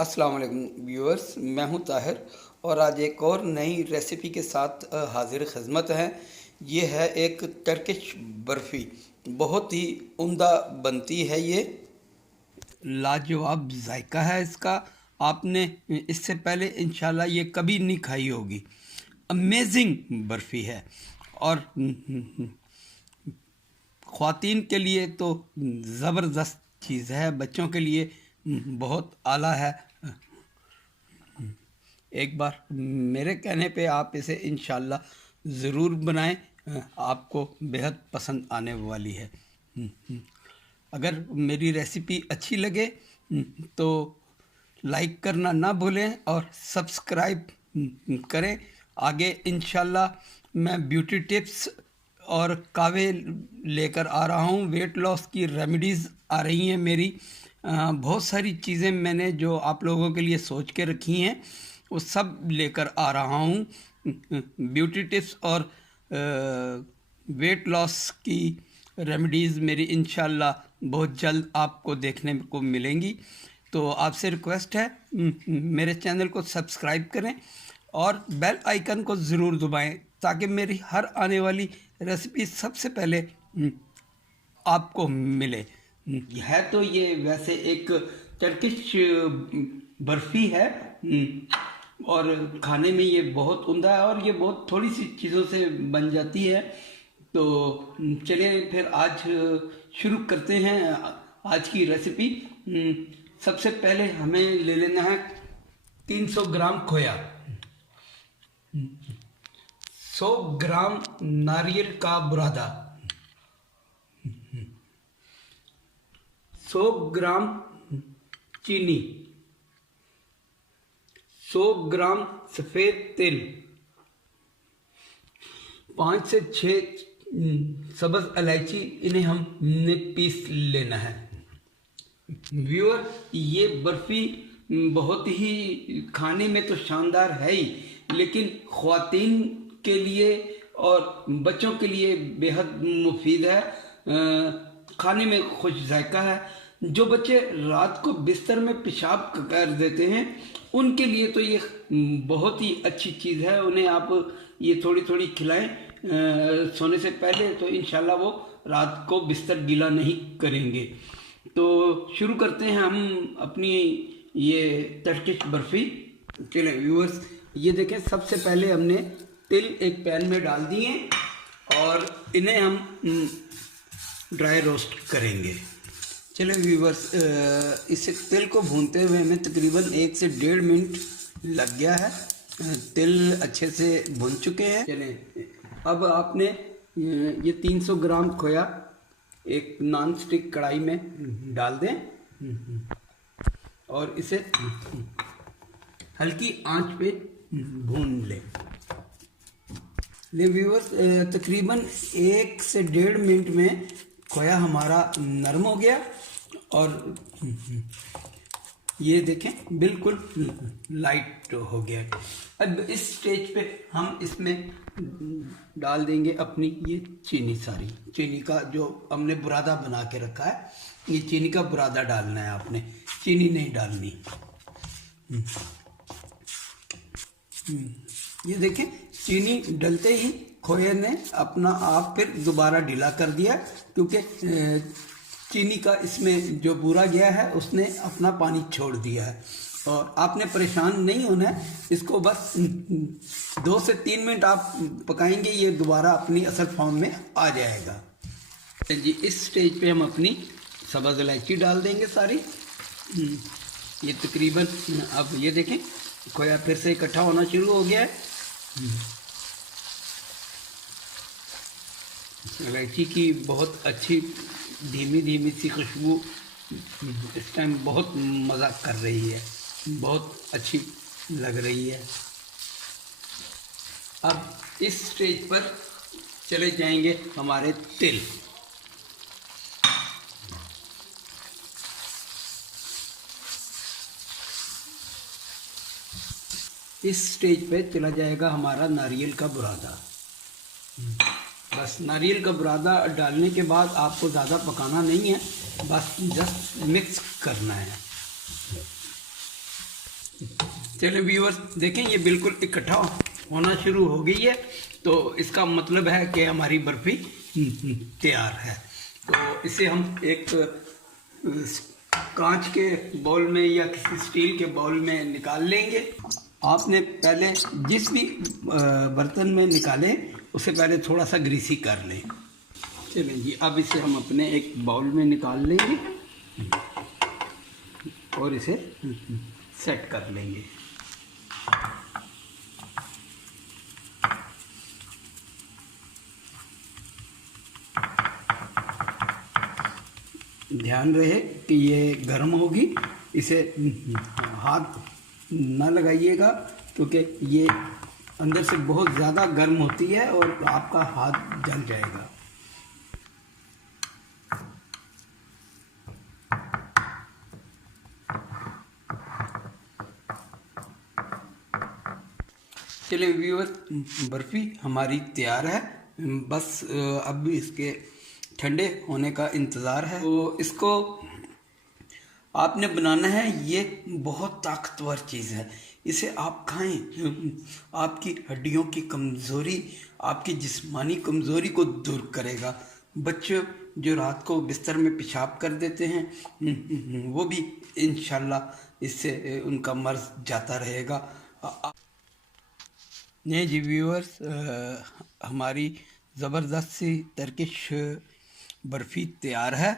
अस्सलाम वालेकुम व्यूअर्स, मैं हूं ताहिर और आज एक और नई रेसिपी के साथ हाजिर खिदमत है। ये है एक टर्किश बर्फ़ी, बहुत ही उम्दा बनती है। ये लाजवाब जायका है इसका। आपने इससे पहले इंशाल्लाह ये कभी नहीं खाई होगी। अमेजिंग बर्फ़ी है और ख़वातीन के लिए तो ज़बरदस्त चीज़ है, बच्चों के लिए बहुत आला है। एक बार मेरे कहने पे आप इसे इंशाल्लाह ज़रूर बनाएं, आपको बेहद पसंद आने वाली है। अगर मेरी रेसिपी अच्छी लगे तो लाइक करना ना भूलें और सब्सक्राइब करें। आगे इंशाल्लाह मैं ब्यूटी टिप्स और कावे लेकर आ रहा हूँ। वेट लॉस की रेमेडीज़ आ रही हैं मेरी। बहुत सारी चीज़ें मैंने जो आप लोगों के लिए सोच के रखी हैं वो सब लेकर आ रहा हूँ। ब्यूटी टिप्स और वेट लॉस की रेमेडीज़ मेरी इंशाल्लाह बहुत जल्द आपको देखने को मिलेंगी। तो आपसे रिक्वेस्ट है मेरे चैनल को सब्सक्राइब करें और बेल आइकन को ज़रूर दबाएं ताकि मेरी हर आने वाली रेसिपी सबसे पहले आपको मिले। है तो ये वैसे एक टर्किश बर्फ़ी है और खाने में ये बहुत उम्दा है और ये बहुत थोड़ी सी चीज़ों से बन जाती है। तो चलिए फिर आज शुरू करते हैं आज की रेसिपी। सबसे पहले हमें ले लेना है 300 ग्राम खोया, 100 ग्राम नारियल का बुरादा, 100 ग्राम चीनी, 100 ग्राम सफ़ेद तिल, 5 से 6 सब्ज़ इलायची, इन्हें हमने पीस लेना है। व्यूअर, ये बर्फ़ी बहुत ही खाने में तो शानदार है ही, लेकिन ख़वातीन के लिए और बच्चों के लिए बेहद मुफीद है। खाने में खुश जायका है। जो बच्चे रात को बिस्तर में पेशाब कर देते हैं उनके लिए तो ये बहुत ही अच्छी चीज़ है। उन्हें आप ये थोड़ी थोड़ी खिलाएं सोने से पहले, तो इंशाल्लाह वो रात को बिस्तर गीला नहीं करेंगे। तो शुरू करते हैं हम अपनी ये टर्किश बर्फ़ी। चलिए व्यूअर्स, ये देखें, सबसे पहले हमने तिल एक पैन में डाल दिए और इन्हें हम ड्राई रोस्ट करेंगे। चलिए व्यूअर्स, इसे तिल को भूनते हुए हमें तकरीबन 1 से 1.5 मिनट लग गया है। तिल अच्छे से भुन चुके हैं। चलें, अब आपने ये 300 ग्राम खोया एक नॉन स्टिक कढ़ाई में डाल दें और इसे हल्की आंच पे भून लें। व्यूअर्स, तकरीबन 1 से 1.5 मिनट में खोया हमारा नरम हो गया और ये देखें बिल्कुल लाइट हो गया। अब इस स्टेज पे हम इसमें डाल देंगे अपनी ये चीनी, सारी चीनी का जो हमने बुरादा बना के रखा है, ये चीनी का बुरादा डालना है आपने, चीनी नहीं डालनी। ये देखें, चीनी डलते ही खोए ने अपना आप फिर दोबारा ढीला कर दिया, क्योंकि चीनी का इसमें जो बूरा गया है उसने अपना पानी छोड़ दिया है। और आपने परेशान नहीं होना है, इसको बस 2 से 3 मिनट आप पकाएंगे, ये दोबारा अपनी असल फॉर्म में आ जाएगा जी। इस स्टेज पे हम अपनी सब्ज़ इलायची डाल देंगे सारी। ये तकरीबन, अब ये देखें, खोया फिर से इकट्ठा होना शुरू हो गया है। इलायची की बहुत अच्छी धीमी धीमी सी खुशबू इस टाइम बहुत मज़ा कर रही है, बहुत अच्छी लग रही है। अब इस स्टेज पर चले जाएंगे हमारे तिल। इस स्टेज पे चला जाएगा हमारा नारियल का बुरादा। बस नारियल का बुरादा डालने के बाद आपको ज़्यादा पकाना नहीं है, बस जस्ट मिक्स करना है। चलिए व्यूअर्स देखें, ये बिल्कुल इकट्ठा होना शुरू हो गई है, तो इसका मतलब है कि हमारी बर्फ़ी तैयार है। तो इसे हम एक कांच के बाउल में या किसी स्टील के बाउल में निकाल लेंगे। आपने पहले जिस भी बर्तन में निकालें उसे पहले थोड़ा सा ग्रीसी कर लें। चलिए जी, अब इसे हम अपने एक बाउल में निकाल लेंगे और इसे सेट कर लेंगे। ध्यान रहे कि ये गर्म होगी, इसे हाथ ना लगाइएगा क्योंकि ये अंदर से बहुत ज़्यादा गर्म होती है और आपका हाथ जल जाएगा। चलिए व्यूअर्स, बर्फ़ी हमारी तैयार है, बस अब इसके ठंडे होने का इंतज़ार है। तो इसको आपने बनाना है, ये बहुत ताकतवर चीज़ है, इसे आप खाएं, आपकी हड्डियों की कमज़ोरी, आपकी जिस्मानी कमज़ोरी को दूर करेगा। बच्चे जो रात को बिस्तर में पेशाब कर देते हैं वो भी इंशाल्लाह इससे उनका मर्ज़ जाता रहेगा। नहीं जी व्यूअर्स, हमारी ज़बरदस्त सी टर्किश बर्फ़ी तैयार है।